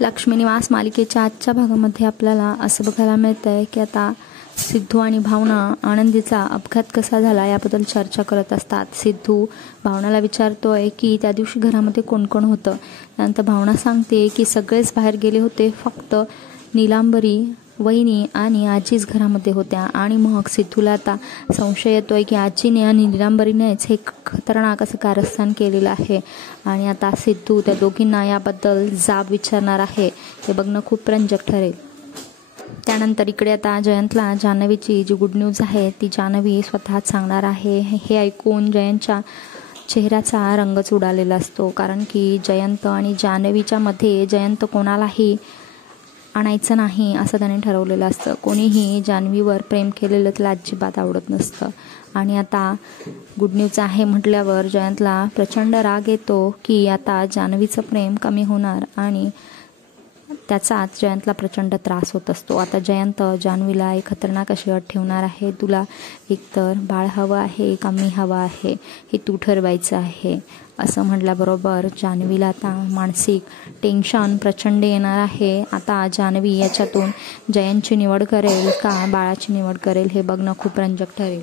लक्ष्मी निवास मालिकेच्या आजच्या भागामध्ये आपल्याला असं बघायला मिळतं आहे की आता सिद्धू आणि भावना आनंदीचा अपघात कसा झाला याबद्दल चर्चा करत असतात. सिद्धू भावनाला विचारतोय की त्या दिवशी घरामध्ये कोण कोण होतं. त्यानंतर भावना सांगते की सगळेच बाहेर गेले होते, फक्त नीलांबरी, वहिनी आणि आजीच घरामध्ये होत्या. आणि मग सिद्धूला आता संशय येतोय की आजीने आणि नीलांबरीनेच हे खतरनाक असं कारस्थान केलेलं आहे. आणि आता सिद्धू त्या दोघींना याबद्दल जाब विचारणार आहे. ते बघणं खूप रंजक ठरेल. त्यानंतर इकडे आता जयंतला जान्हवीची जी गुड न्यूज आहे ती जान्हवी स्वतःच सांगणार आहे. हे ऐकून जयंतच्या चेहऱ्याचा रंगच उडालेला असतो, कारण की जयंत आणि जान्हवीच्या मध्ये जयंत कोणालाही आणायचं नाही असं त्याने ठरवलेलं असतं. कोणीही जान्हवीवर प्रेम केलेलं त्याला अजिबात आवडत नसतं. आणि आता गुड न्यूज आहे म्हटल्यावर जयंतला प्रचंड राग येतो की आता जान्हवीचं प्रेम कमी होणार आणि त्याचाच जयंतला प्रचंड त्रास होत असतो. आता जयंत जान्हवीला एक खतरनाक अशी अट ठेवणार आहे. तुला एकतर बाळ हवं आहे का मी हवं आहे हे तू ठरवायचं आहे असं म्हटल्याबरोबर जान्हवीला आता मानसिक टेन्शन प्रचंड येणार आहे. आता जान्हवी याच्यातून जयंतची निवड करेल का बाळाची निवड करेल हे बघणं खूप रंजक ठरेल.